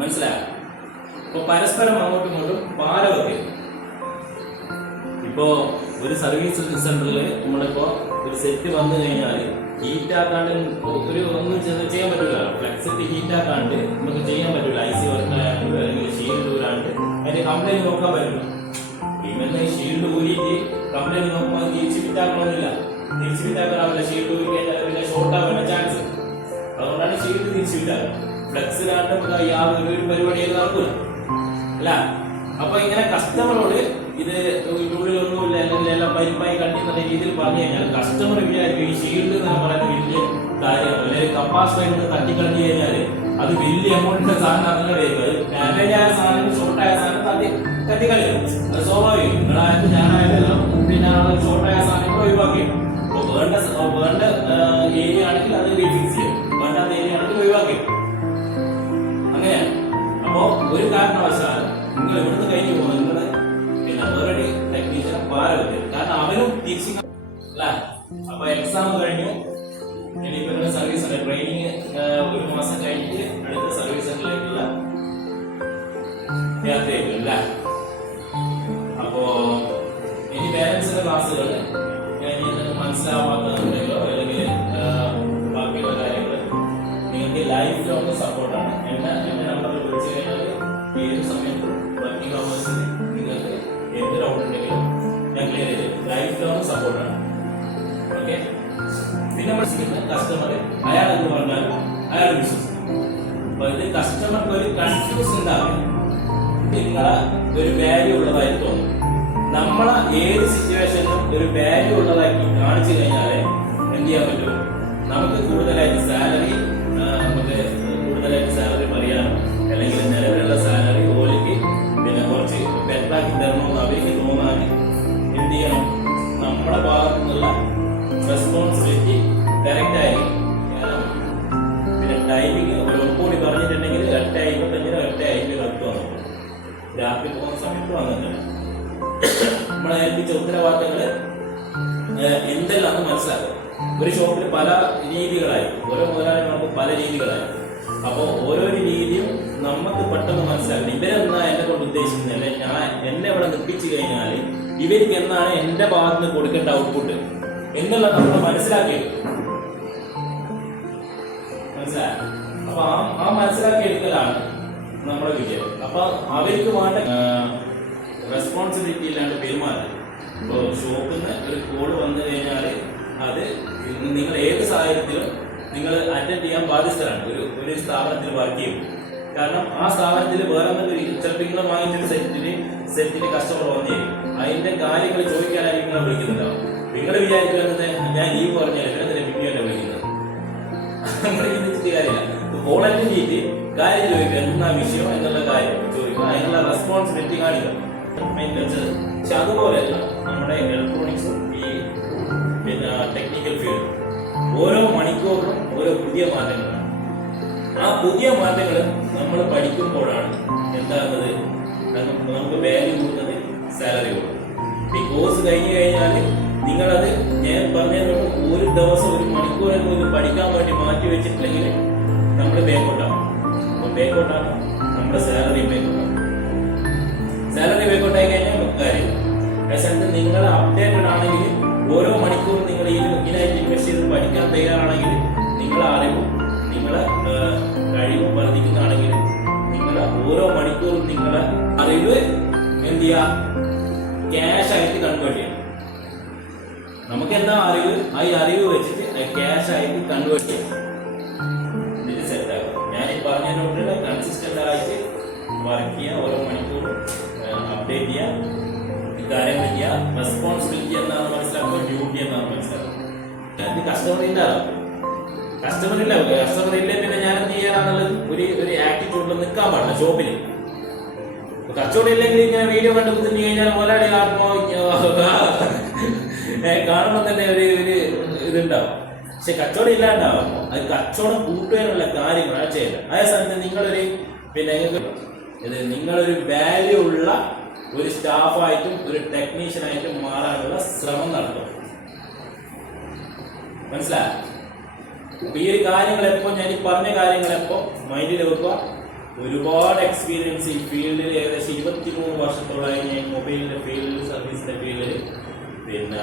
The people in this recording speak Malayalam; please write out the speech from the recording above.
മനസ്സിലായോ? അപ്പൊ പരസ്പരം അങ്ങോട്ടും ഇങ്ങോട്ടും പാര വെക്കും. ഇപ്പോ ഒരു സർവീസ് സെന്ററിൽ നമ്മളിപ്പോ ഒരു സെറ്റ് വന്നു കഴിഞ്ഞാൽ ഹീറ്റ് ആക്കാണ്ട് ഒന്നും ചെയ്യാൻ പറ്റില്ല. ഫ്ലെക്സിറ്റി ഹീറ്റ് ആക്കാണ്ട് നമുക്ക് ചെയ്യാൻ പറ്റില്ല. IC വർക്ക് ആയാലും അല്ലെങ്കിൽ ഷീൽഡ് ഊരാണ്ട് അതിന്റെ കംപ്ലൈന്റ് നോക്കാൻ പറ്റില്ല. ഇവന്ന് ഷീൽഡ് ഊരിയിട്ട് കംപ്ലൈന്റ് നോക്കുമ്പോൾ തിരിച്ച് ഫിറ്റാക്കണമെന്നില്ല. തിരിച്ച് ഫിറ്റാക്കാനാവില്ല. ഷീൽഡ് ഊരി കഴിഞ്ഞാൽ പിന്നെ ഷോർട്ട് ആവാനുള്ള ചാൻസ്. അതുകൊണ്ടാണ് ഷീൽഡ് തിരിച്ച് ഫിറ്റാക്കുക. ഫ്ലെക്സിലാണ്ട് യാതൊരു പരിപാടി നടക്കില്ല അല്ല. അപ്പൊ ഇങ്ങനെ കസ്റ്റമറോട് ഇത് ഉള്ളിലൊന്നുമില്ല അല്ലെങ്കിൽ എല്ലാം പരിപ്പായി കണ്ടിന്നുള്ള രീതിയിൽ പറഞ്ഞു കഴിഞ്ഞാൽ കസ്റ്റമർ വിചാരിക്കും ഈ ഷീൽഡ് എന്ന് പറയുന്ന വലിയ കാര്യം അല്ലെങ്കിൽ കപ്പാസിറ്റർ തട്ടിക്കളഞ്ഞു കഴിഞ്ഞാൽ അത് വലിയ എമൗണ്ടിന്റെ സാധനം അങ്ങനെ വരും. അത് ഡാമേജ് ആയ സാധനം ഷോർട്ടായ സാധനം തട്ടിക്കളയും. അത് സ്വാഭാവികം. നിങ്ങളായാലും ഞാനായാലും പിന്നെ ഷോർട്ടായ സാധനങ്ങൾ ഒഴിവാക്കി. വേണ്ട ഏരിയ ആണെങ്കിൽ അത് റീഫിക്സ് ചെയ്യും. വേണ്ടാത്ത ഏരിയ ആണെങ്കിൽ ഒഴിവാക്കി. അങ്ങനെയാണ്. അപ്പോ ഒരു കാരണവശാലും നിങ്ങൾ ഇവിടുന്ന് കഴിഞ്ഞു പോകുന്നത് നിങ്ങള് പിന്നെ വേറെ ടെക്നീഷ്യൻ പാര വെക്കും. കാരണം അവനും ടീച്ചിങ് അല്ല. അപ്പൊ എക്സാം കഴിഞ്ഞു. ഇനിയിപ്പോ സർവീസ് സെന്റർ ട്രെയിനിങ് 1 മാസം കഴിഞ്ഞിട്ട് അടുത്ത സർവീസ് സെന്ററിലേക്കുള്ള യാത്രയായിരിക്കും അല്ല. അപ്പോ ഇനി പേരൻസിന്റെ ക്ലാസ്സുകൾ മനസ്സിലാവാത്തതുണ്ടെങ്കിലോ അല്ലെങ്കിൽ ബാക്കിയുള്ള കാര്യങ്ങൾ നിങ്ങൾക്ക് ലൈഫ് ലോങ് സപ്പോർട്ടാണ്. എന്റെ നമ്പറിൽ വിളിച്ചു കഴിഞ്ഞാൽ ഏത് സമയത്തും വർക്കിംഗ് അവേഴ്സിൽ നിങ്ങൾക്ക് എന്ത് ഡൗട്ട് ഉണ്ടെങ്കിലും ഞാൻ ക്ലിയർ ചെയ്ത് ലൈഫ് ലോങ് സപ്പോർട്ടാണ്. ഓക്കെ. പിന്നെ നമ്മൾ കസ്റ്റമർ അയാൾ എന്ന് പറഞ്ഞാൽ അയാൾ വിശ്വസിക്കും. അപ്പൊ ഇത് കസ്റ്റമർക്ക് ഒരു കൺഫ്യൂഷൻ ഉണ്ടാവും. നിങ്ങളെ ഒരു വാല്യൂ ഉള്ളതായി തോന്നും. നമ്മളെ ഏത് സിറ്റുവേഷനിലും ഒരു വാല്യൂ ഉള്ളതാക്കി കാണിച്ചു കഴിഞ്ഞാൽ എന്ത് ചെയ്യാൻ പറ്റും? നമുക്ക് കൂടുതലായിട്ട് സാലറി പറയാനും അല്ലെങ്കിൽ നിലവിലുള്ള സാലറി ഓലിക്ക് പിന്നെ കുറച്ച് ബെറ്ററാക്കി തരണമെന്ന് അവർക്ക് തോന്നാൻ എന്ത് ചെയ്യണം? നമ്മുടെ ഭാഗത്തു നിന്നുള്ള റെസ്പോൺസിബിലിറ്റി കറക്റ്റ് ആയിരിക്കും. പിന്നെ ടൈമിങ് ഒന്നുകൂടി പറഞ്ഞിട്ടുണ്ടെങ്കിൽ 8:55 8:50 രാത്രി പോകുന്ന സമയത്ത് വന്നിട്ടുണ്ട്. നമ്മളെ ഏൽപ്പിച്ച ഉത്തരവാദിത്തങ്ങൾ എന്തെല്ലാം മനസ്സിലാക്കുക. ഒരു ഷോപ്പിൽ പല രീതികളായി, ഓരോ മുതലാളിമാർക്ക് പല രീതികളായി. അപ്പോൾ ഓരോ രീതിയും നമുക്ക് പെട്ടെന്ന് മനസ്സിലാക്കണം. ഇവരെന്നാ എന്നെ കൊണ്ട് ഉദ്ദേശിക്കുന്നത്, അല്ലെ ഞാൻ എന്നെ ഇവിടെ നിർപ്പിച്ചു കഴിഞ്ഞാൽ ഇവർക്ക് എന്നാണ് എന്റെ ഭാഗത്ത് നിന്ന് കൊടുക്കേണ്ട ഔട്ട്പുട്ട് എന്നുള്ളത് നമ്മൾ മനസ്സിലാക്കിയത്. മനസ്സിലായ? അപ്പൊ ആ മനസ്സിലാക്കി എടുക്കലാണ് നമ്മുടെ വിജയം. അപ്പൊ അവർക്ക് വേണ്ട റെസ്പോൺസിബിലിറ്റി ഇല്ലാണ്ട് പെരുമാറാൻ. ഇപ്പോൾ ഷോപ്പിൽ നിന്ന് ഒരു കോൾ വന്നു കഴിഞ്ഞാൽ അത് നിങ്ങൾ ഏത് സാഹചര്യത്തിലും നിങ്ങൾ അറ്റൻഡ് ചെയ്യാൻ ബാധ്യസ്ഥരാണ്. ഒരു സ്ഥാപനത്തിൽ വർക്ക് ചെയ്യും. കാരണം ആ സ്ഥാപനത്തിൽ വേറെ ചിലപ്പോൾ നിങ്ങൾ വാങ്ങിച്ചൊരു സെറ്റിന് കസ്റ്റമർ വന്നേക്കും. അതിന്റെ കാര്യങ്ങൾ ചോദിക്കാനായിരിക്കും നിങ്ങളെ വിളിക്കുന്നുണ്ടാവും. നിങ്ങൾ വിചാരിക്കുന്നത് ഞാൻ ലീവ് പറഞ്ഞാൽ ഇതിനെ പിന്നെ എന്നെ വിളിക്കുന്നത്. നമ്മൾ ചിന്തിച്ചിട്ട് കാര്യമില്ല. കോൾ അറ്റൻഡ് ചെയ്തിട്ട് കാര്യം ചോദിക്കുക, എന്താ വിഷയം എന്നുള്ള കാര്യം ചോദിക്കുക, അതിനുള്ള റെസ്പോൺസിബിലിറ്റി കാണിക്കുക. പക്ഷെ അതുപോലെയല്ല നമ്മുടെ ഇലക്ട്രോണിക്സും ഈ പിന്നെ ടെക്നിക്കൽ ഫീൽഡ് ഓരോ മണിക്കൂറിലും ഓരോ പുതിയ മാറ്റങ്ങളാണ്. ആ പുതിയ മാറ്റങ്ങൾ നമ്മൾ പഠിക്കുമ്പോഴാണ് എന്താകുന്നത്? നമുക്ക് വാല്യൂ കൂടുന്നത്, സാലറി കൂടുന്നത്. ഈ കോഴ്സ് കഴിഞ്ഞു കഴിഞ്ഞാൽ നിങ്ങളത് ഞാൻ പറഞ്ഞത് ഒരു ദിവസം 1 മണിക്കൂറെങ്കിലും ഇത് പഠിക്കാൻ വേണ്ടി മാറ്റി വെച്ചിട്ടില്ലെങ്കിൽ നമ്മൾ ബേക്കോട്ടാണ്. അപ്പോൾ ബേക്കോട്ടാണ് നമ്മുടെ സാലറി ബേക്കോട്ടാണ്. സാലറി ബേക്കോട്ടായി കഴിഞ്ഞാൽ കാര്യം. പക്ഷേ നിങ്ങൾ അപ്ഡേറ്റഡ് ആണെങ്കിൽ ഓരോ മണിക്കൂറും നിങ്ങൾ ഇതിനായിട്ട് ഇൻവെസ്റ്റ് ചെയ്ത് പഠിക്കാൻ തയ്യാറാണെങ്കിൽ നിങ്ങളെ അറിവും നിങ്ങളെ കഴിവും വർദ്ധിക്കുന്നതാണെങ്കിൽ നിങ്ങളെ ഓരോ മണിക്കൂറും നിങ്ങളെ അറിവ് എന്ത് ചെയ്യുക? ക്യാഷ് ആയിട്ട് കൺവേർട്ട് ചെയ്യണം. നമുക്ക് എന്താ അറിവ്, ആ അറിവ് വെച്ചിട്ട് ക്യാഷ് ആയിട്ട് കൺവേർട്ട് ചെയ്യണം. ഇതിന് സെറ്റ് ആകും. ഞാൻ ഈ പറഞ്ഞതിനോട് കൺസിസ്റ്റന്റ് ആയിട്ട് വർക്ക് ചെയ്യുക, ഓരോ മണിക്കൂറും അപ്ഡേറ്റ് ചെയ്യുക, കാര്യങ്ങൾ ചെയ്യുക. റെസ്പോൺസിബിലിറ്റി എന്നാണ് മനസ്സിലാക്കുക, ഡ്യൂട്ടി എന്നാണ് മനസ്സിലാക്കുക. ഇത് കസ്റ്റമർ ഇല്ല പിന്നെ ഞാൻ എന്ത് ചെയ്യാനാന്നുള്ളത് ഒരു ആറ്റിറ്റ്യൂഡിൽ നിൽക്കാൻ പാടില്ല. ഷോപ്പിൽ കച്ചവടം ഇല്ലെങ്കിൽ ഇങ്ങനെ വീഡിയോ കണ്ടു കുത്തിഞ്ഞു കഴിഞ്ഞാൽ മുതലാളി കാണുമ്പോൾ തന്നെ ഒരു ഇതുണ്ടാവും. പക്ഷെ കച്ചവടം ഇല്ലാണ്ടാവുമ്പോൾ അത് കച്ചവടം കൂട്ടുവാനുള്ള കാര്യങ്ങളാണ് ചെയ്യുന്നത്. അതേ സമയത്ത് നിങ്ങളൊരു വാല്യൂ ഉള്ള ഒരു സ്റ്റാഫായിട്ടും ഒരു ടെക്നീഷ്യനായിട്ടും മാറാനുള്ള ശ്രമം നടത്തും. മനസ്സിലായോ? അപ്പൊ ഈ ഒരു കാര്യങ്ങളെപ്പോ ഞാൻ ഈ പറഞ്ഞ കാര്യങ്ങളെപ്പോ മൈൻഡിൽ വെക്കുക. ഒരുപാട് എക്സ്പീരിയൻസ് ഈ ഫീൽഡിൽ ഏകദേശം 23 വർഷത്തോളമായി ഞാൻ മൊബൈലിന്റെ ഫീൽഡിൽ സർവീസിന്റെ ഫീൽഡിൽ പിന്നെ